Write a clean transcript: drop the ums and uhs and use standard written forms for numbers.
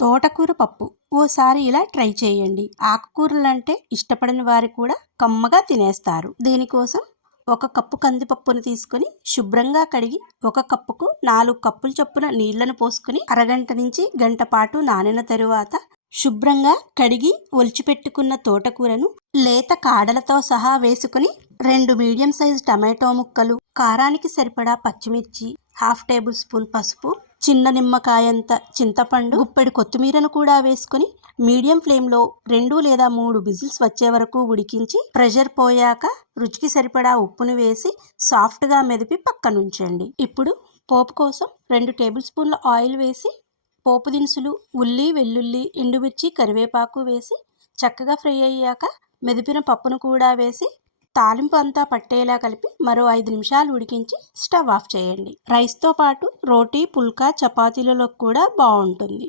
తోటకూర పప్పు ఓసారి ఇలా ట్రై చేయండి. ఆకుకూరలంటే ఇష్టపడని వారు కూడా కమ్మగా తినేస్తారు. దీనికోసం 1 కప్పు కందిపప్పును తీసుకొని శుభ్రంగా కడిగి 1 కప్పుకు 4 కప్పుల చొప్పున నీళ్లను పోసుకొని అరగంట నుంచి గంట పాటు నానిన తరువాత శుభ్రంగా కడిగి ఒలిచిపెట్టుకున్న తోటకూరను లేత కాడలతో సహా వేసుకుని 2 మీడియం సైజు టమాటో ముక్కలు, కారానికి సరిపడా పచ్చిమిర్చి, 1/2 టేబుల్ స్పూన్ పసుపు, చిన్న నిమ్మకాయంత చింతపండు, గుప్పెడు కొత్తిమీరను కూడా వేసుకొని మీడియం ఫ్లేమ్లో 2 లేదా 3 విజిల్స్ వచ్చే వరకు ఉడికించి ప్రెషర్ పోయాక రుచికి సరిపడా ఉప్పును వేసి సాఫ్ట్గా మెదిపి పక్కనుంచండి. ఇప్పుడు పోపు కోసం 2 టేబుల్ స్పూన్ల ఆయిల్ వేసి పోపు దినుసులు, ఉల్లి, వెల్లుల్లి, ఎండుమిర్చి, కరివేపాకు వేసి చక్కగా ఫ్రై అయ్యాక మెదిపిన పప్పును కూడా వేసి తాలింపు అంతా పట్టేలా కలిపి మరో 5 నిమిషాలు ఉడికించి స్టవ్ ఆఫ్ చేయండి. రైస్తో పాటు రోటీ, పుల్కా, చపాతీలలో కూడా బాగుంటుంది.